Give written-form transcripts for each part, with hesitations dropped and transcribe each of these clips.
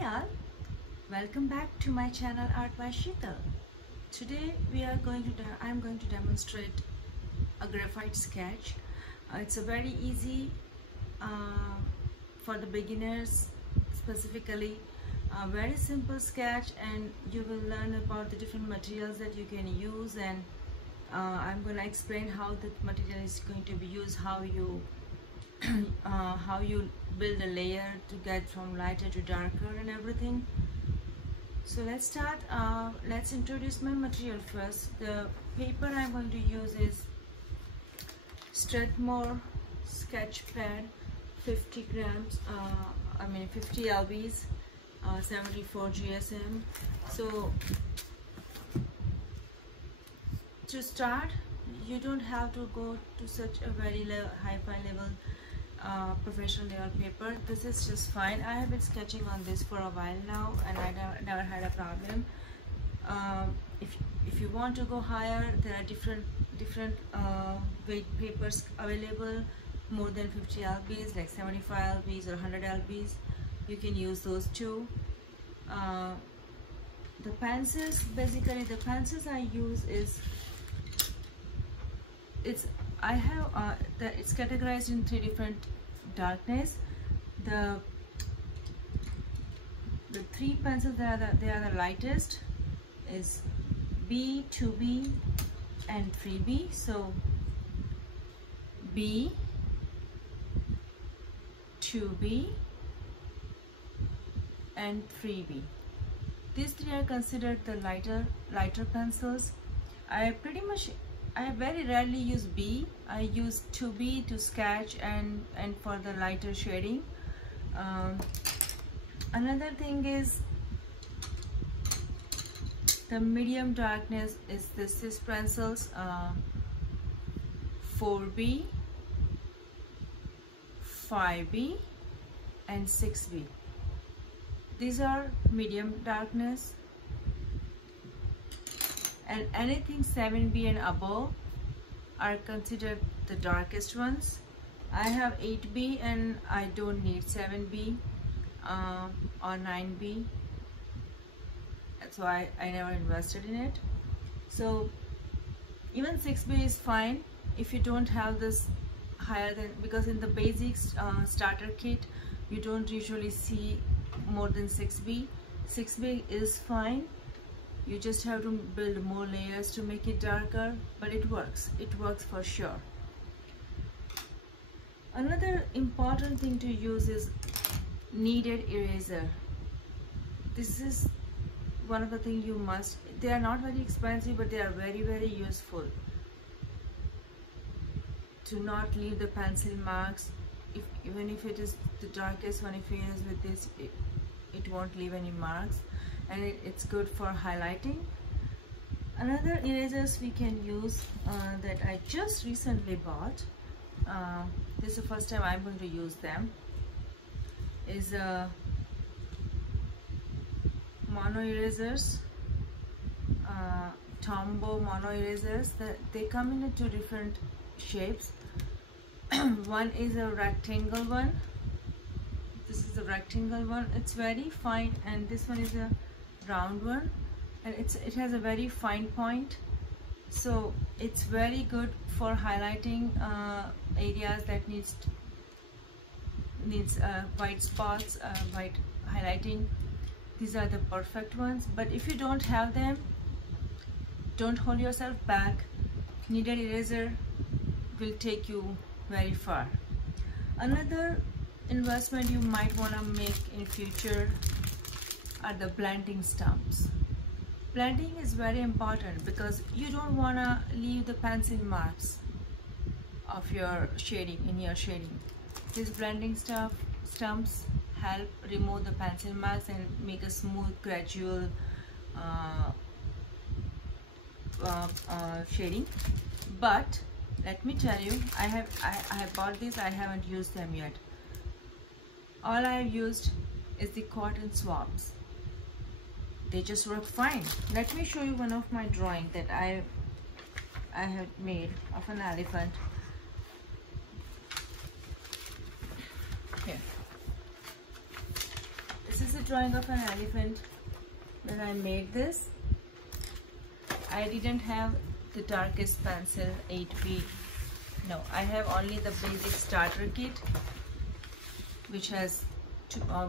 Hey all, welcome back to my channel Art by Shital. Today I'm going to demonstrate a graphite sketch. It's a very easy for the beginners, specifically a very simple sketch, and you will learn about the different materials that you can use, and I'm going to explain how the material is going to be used, how you build a layer to get from lighter to darker and everything. So let's start. Let's introduce my material first. The paper I'm going to use is Strathmore sketch pad, 50 grams, 50 lbs, 74 GSM. So to start, you don't have to go to such a very high-fi level professional level paper. This is just fine. I have been sketching on this for a while now, and I never had a problem. If you want to go higher, there are different weight papers available, more than 50 lbs, like 75 lbs or 100 lbs. You can use those too. The pencils, basically the pencils I use is it's categorized in 3 different darkness. The 3 pencils that they are the lightest is B, 2B and 3B. So B, 2B and 3B. These 3 are considered the lighter pencils. I very rarely use B. I use 2B to sketch and for the lighter shading. Another thing is the medium darkness is these pencils, 4B, 5B and 6B. These are medium darkness. And anything 7B and above are considered the darkest ones. I have 8B and I don't need 7B or 9B, so I never invested in it. So even 6B is fine if you don't have this higher than, because in the basics starter kit you don't usually see more than 6B. 6B is fine. You just have to build more layers to make it darker, but it works for sure. Another important thing to use is kneaded eraser. This is one of the things you must. They are not very expensive, but they are very, very useful to not leave the pencil marks. Even if it is the darkest one, if you use with this, it won't leave any marks. And it's good for highlighting. Another erasers we can use that I just recently bought, this is the first time I'm going to use them, is mono erasers, Tombow mono erasers. They come in 2 different shapes. One is a rectangle one. This is the rectangle one. It's very fine, and this one is a round one, and it has a very fine point, so it's very good for highlighting areas that needs white spots, white highlighting. These are the perfect ones, but if you don't have them, don't hold yourself back. Kneaded eraser will take you very far. Another investment you might want to make in future are the blending stumps. Blending is very important because you don't want to leave the pencil marks of your shading in your shading. These blending stumps help remove the pencil marks and make a smooth, gradual shading. But let me tell you, I have bought these. I haven't used them yet. All I have used is the cotton swabs. They just work fine. Let me show you one of my drawings that I have made of an elephant. Here. This is a drawing of an elephant when I made this. I didn't have the darkest pencil 8B. No, I have only the basic starter kit, which has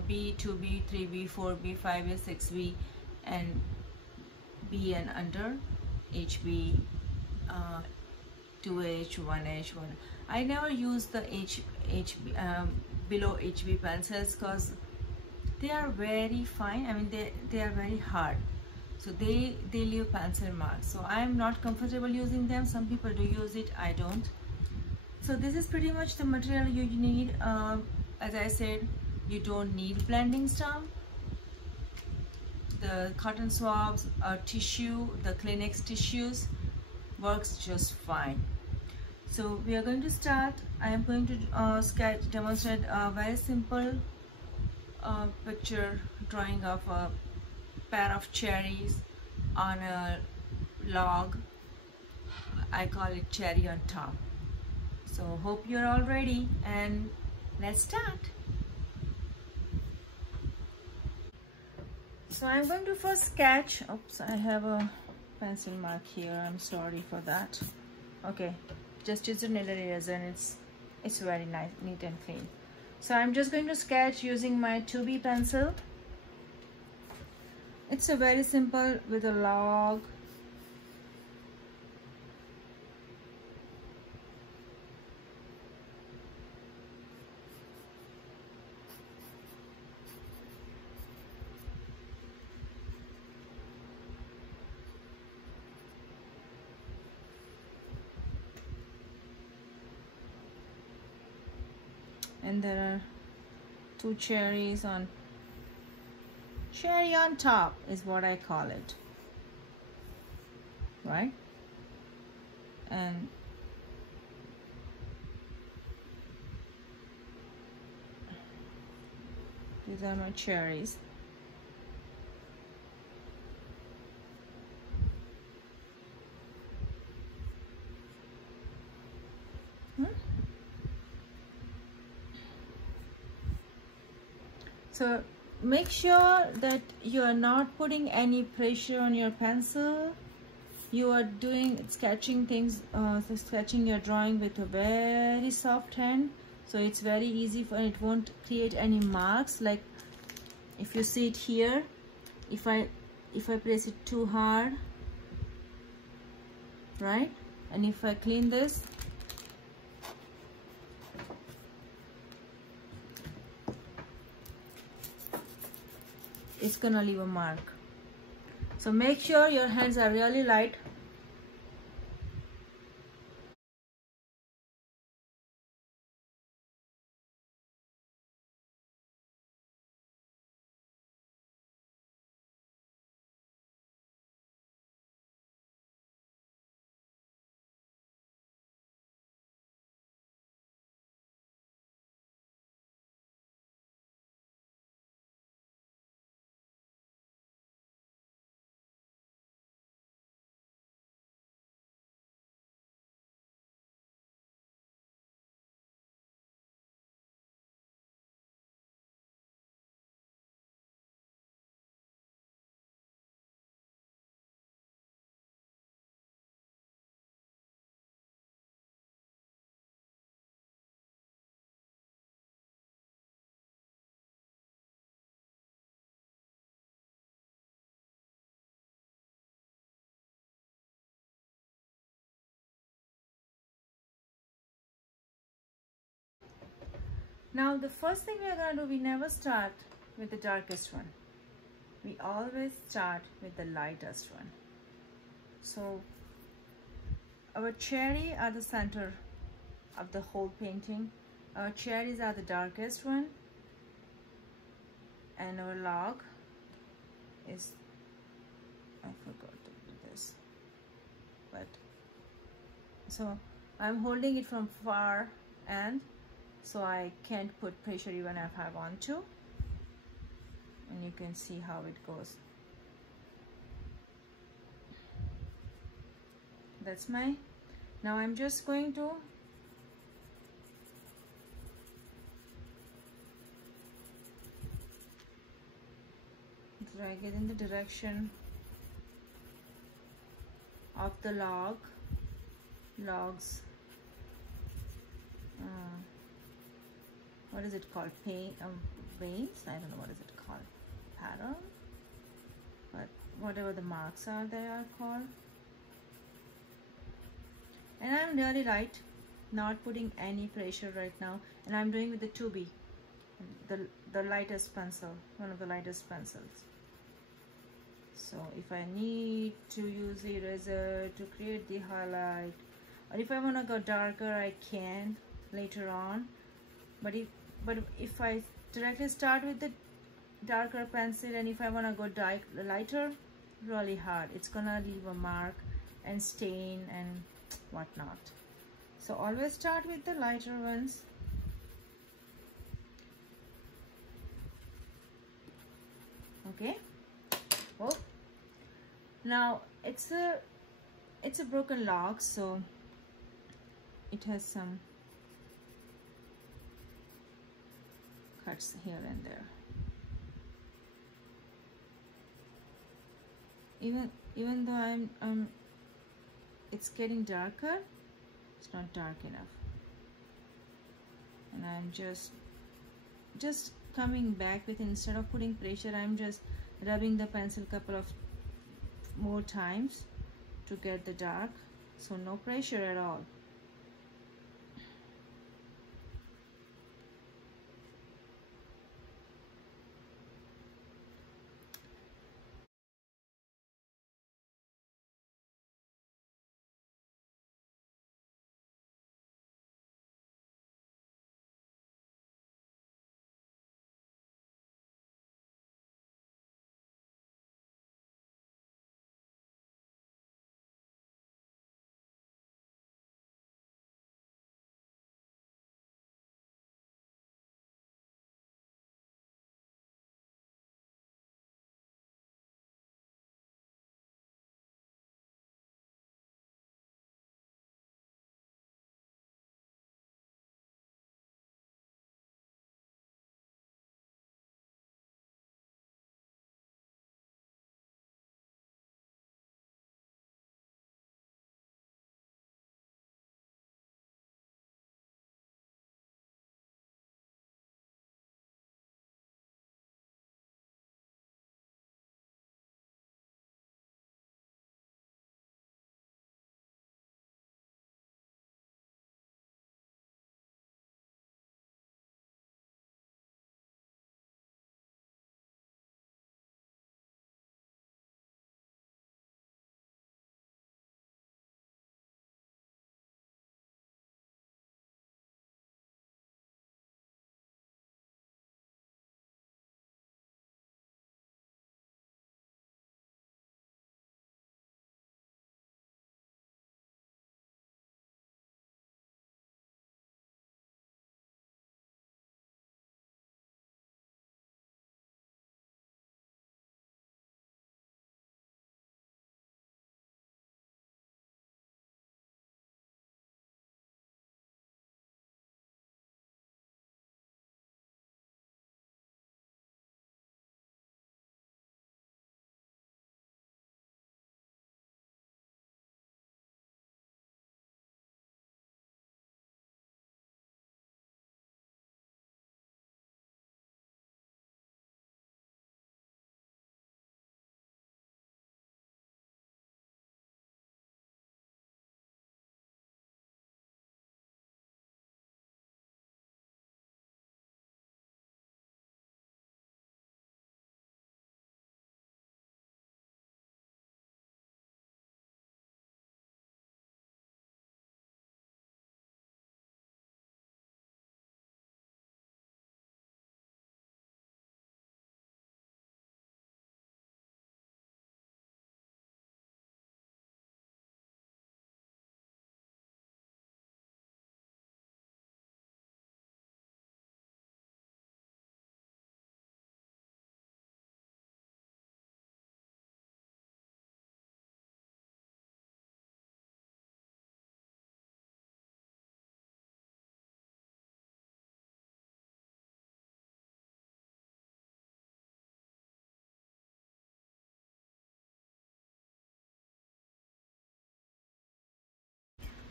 B, 2B, 3B, 4B, 5A, 6B, and B and under, HB, 2H, 1H, 1. I never use the below HB pencils because they are very fine. I mean, they are very hard, so they leave pencil marks. So I am not comfortable using them. Some people do use it, I don't. So this is pretty much the material you need. As I said, you don't need blending stump. The cotton swabs or tissue, the Kleenex tissues, works just fine. So we are going to start. I am going to demonstrate a very simple picture drawing of a pair of cherries on a log. I call it cherry on top. So hope you're all ready, and let's start. So I'm going to first sketch. Oops, I have a pencil mark here. I'm sorry for that. Okay, just use a kneaded eraser, and it's very nice, neat and clean. So I'm just going to sketch using my 2B pencil. It's a very simple with a log. And there are two cherries on, cherry on top is what I call it, right? And these are my cherries. So make sure that you are not putting any pressure on your pencil. You are sketching things, sketching your drawing with a very soft hand. So it's very easy for it won't create any marks. Like if you see it here, if I press it too hard, right? And if I clean this, it's gonna leave a mark. So make sure your hands are really light. Now the first thing we are going to do, we never start with the darkest one. We always start with the lightest one. So our cherry are the center of the whole painting. Our cherries are the darkest one, and our log is, I forgot to do this, but so I'm holding it from far end, so I can't put pressure even if I want to, and you can see how it goes. That's my, now I'm just going to drag it in the direction of the logs. What is it called? Veins? I don't know what is it called. Pattern? But whatever the marks are, they are called. And I'm really light, not putting any pressure right now, and I'm doing with the 2B, the lightest pencil, one of the lightest pencils. So if I need to use the eraser to create the highlight, or if I want to go darker, I can later on. But if I directly start with the darker pencil, and if I want to go lighter, really hard. It's gonna leave a mark and stain and whatnot. So always start with the lighter ones. Okay. Well, now it's a broken log, so it has some cuts here and there. Even though it's getting darker, it's not dark enough, and I'm just coming back with, instead of putting pressure, I'm just rubbing the pencil a couple of more times to get the dark. So no pressure at all.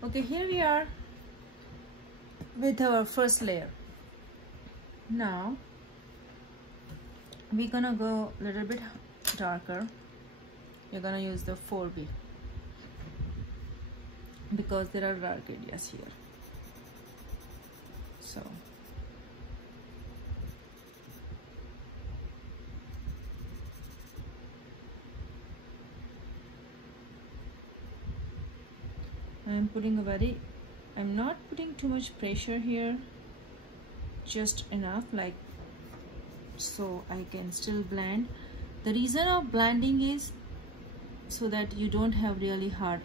Okay, here we are with our first layer. Now we're gonna go a little bit darker. You're gonna use the 4B because there are dark areas here. So I'm not putting too much pressure here, just enough, like so I can still blend. The reason of blending is so that you don't have really hard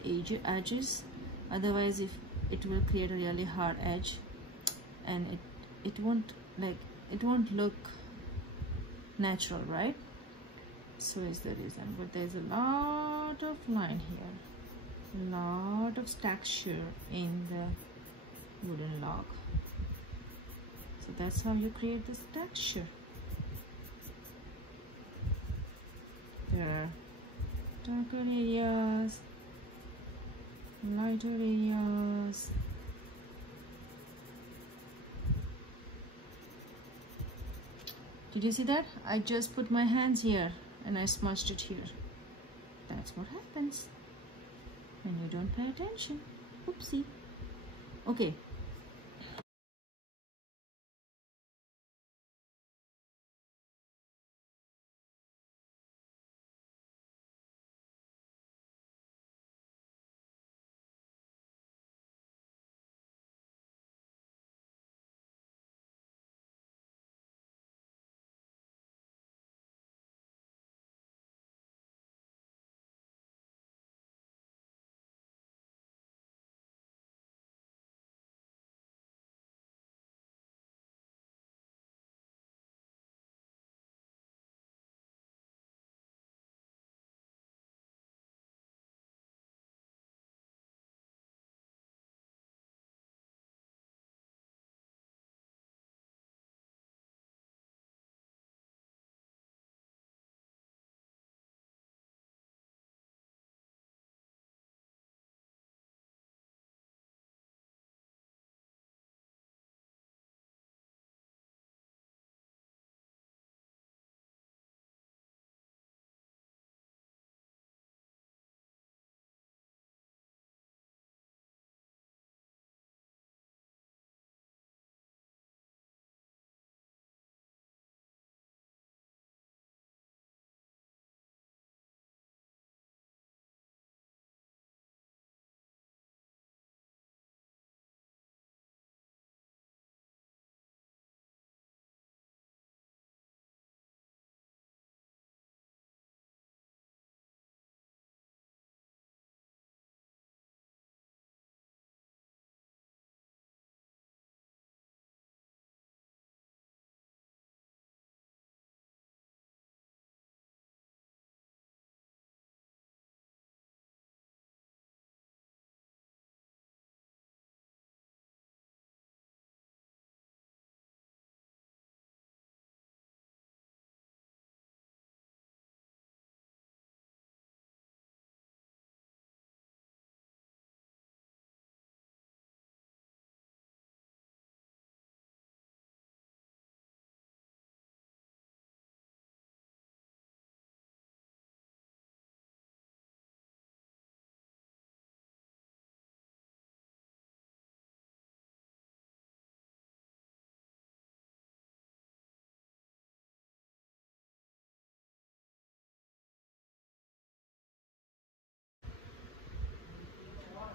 edges. Otherwise, if it will create a really hard edge, and it won't look natural, right? So is the reason. But there's a lot of line here, lot of texture in the wooden log. So that's how you create this texture. There are darker areas, lighter areas. Did you see that? I just put my hands here and I smudged it here. That's what happens when you don't pay attention. Oopsie. Okay.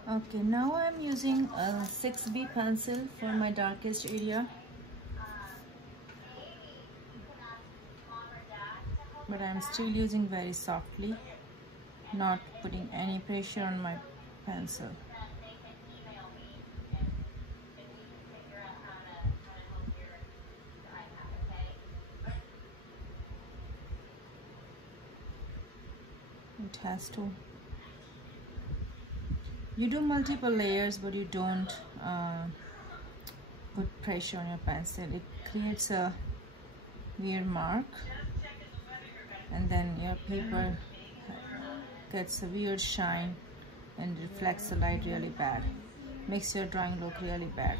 Okay, now I'm using a 6B pencil for my darkest area. But I'm still using very softly, not putting any pressure on my pencil. It has to. You do multiple layers, but you don't put pressure on your pencil. It creates a weird mark, and then your paper gets a weird shine and reflects the light really bad. makes your drawing look really bad.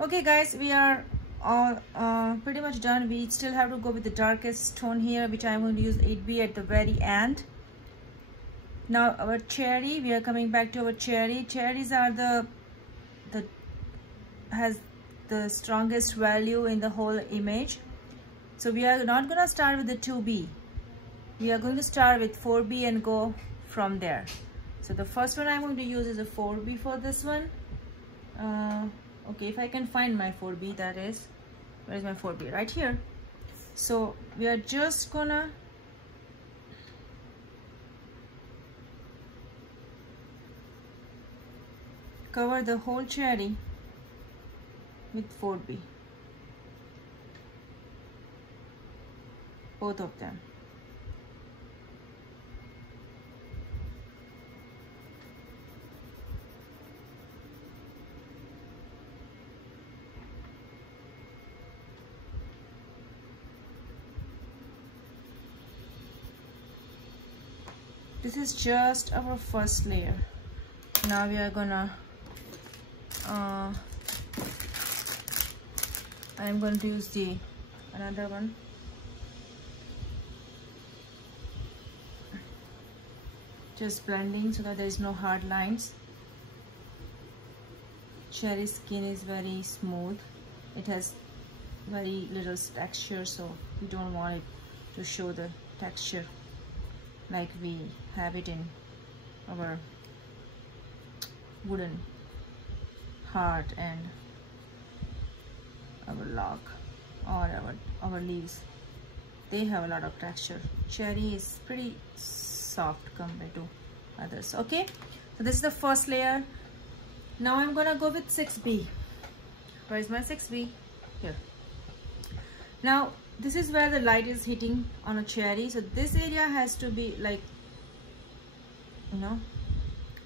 Okay guys, we are all pretty much done. We still have to go with the darkest tone here, which I'm going to use 8B at the very end. Now our cherry, we are coming back to our cherry. Cherries are has the strongest value in the whole image. So we are not going to start with the 2B. We are going to start with 4B and go from there. So the first one I'm going to use is a 4B for this one. Okay, if I can find my 4B, that is, where is my 4B? Right here. So we are just gonna cover the whole cherry with 4B, both of them. This is just our first layer. Now we are gonna I'm going to use another one. Just blending so that there is no hard lines. Cherry skin is very smooth. It has very little texture, so we don't want it to show the texture like we have it in our wooden heart and our log or our leaves. They have a lot of texture. Cherry is pretty soft compared to others. Okay, so this is the first layer. Now I'm gonna go with 6B. Where is my 6B? Here. Now this is where the light is hitting on a cherry, so this area has to be like, you know,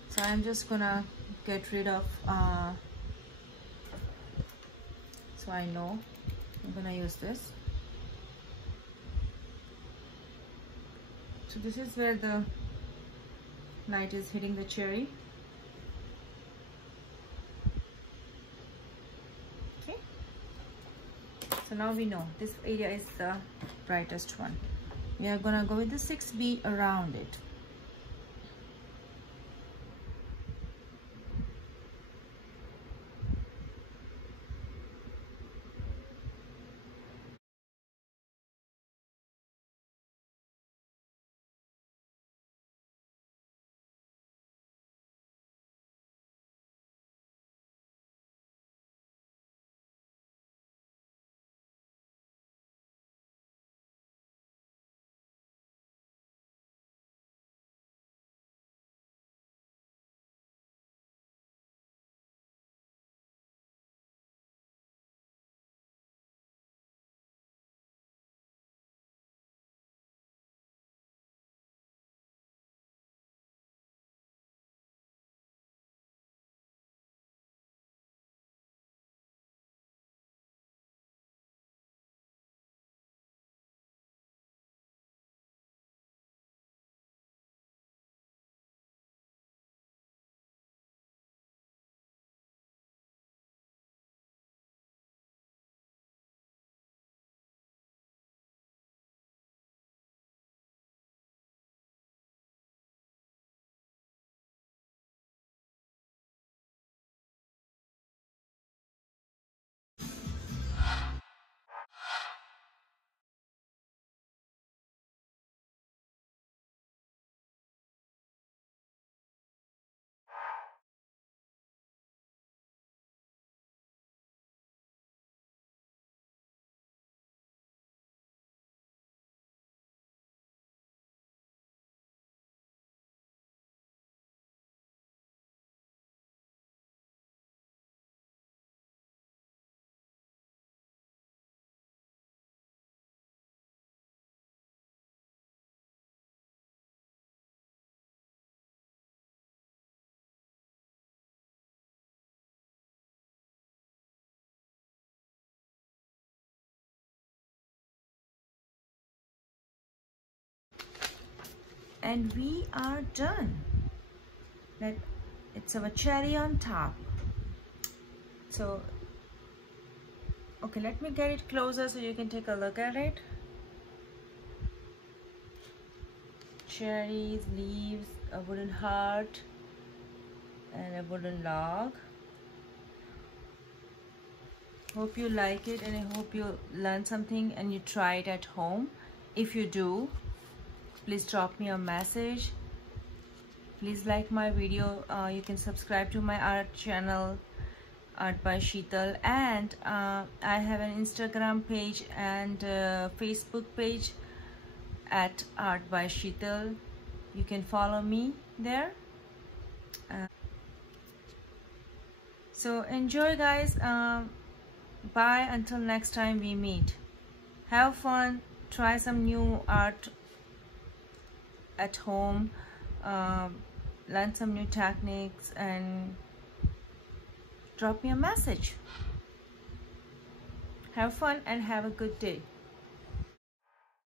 so I'm just gonna get rid of so I know I'm gonna use this. So this is where the light is hitting the cherry. Okay, so now we know this area is the brightest one. We are gonna go with the 6B around it. and we are done. It's our cherry on top. So okay, let me get it closer so you can take a look at it. Cherries, leaves, a wooden heart, and a wooden log. Hope you like it, and I hope you learn something and you try it at home. If you do, please drop me a message. Please like my video. You can subscribe to my art channel, Art by Shital, and I have an Instagram page and Facebook page at Art by Shital. You can follow me there. So enjoy, guys. Bye until next time we meet. Have fun, try some new art at home, learn some new techniques, and drop me a message. Have fun and have a good day.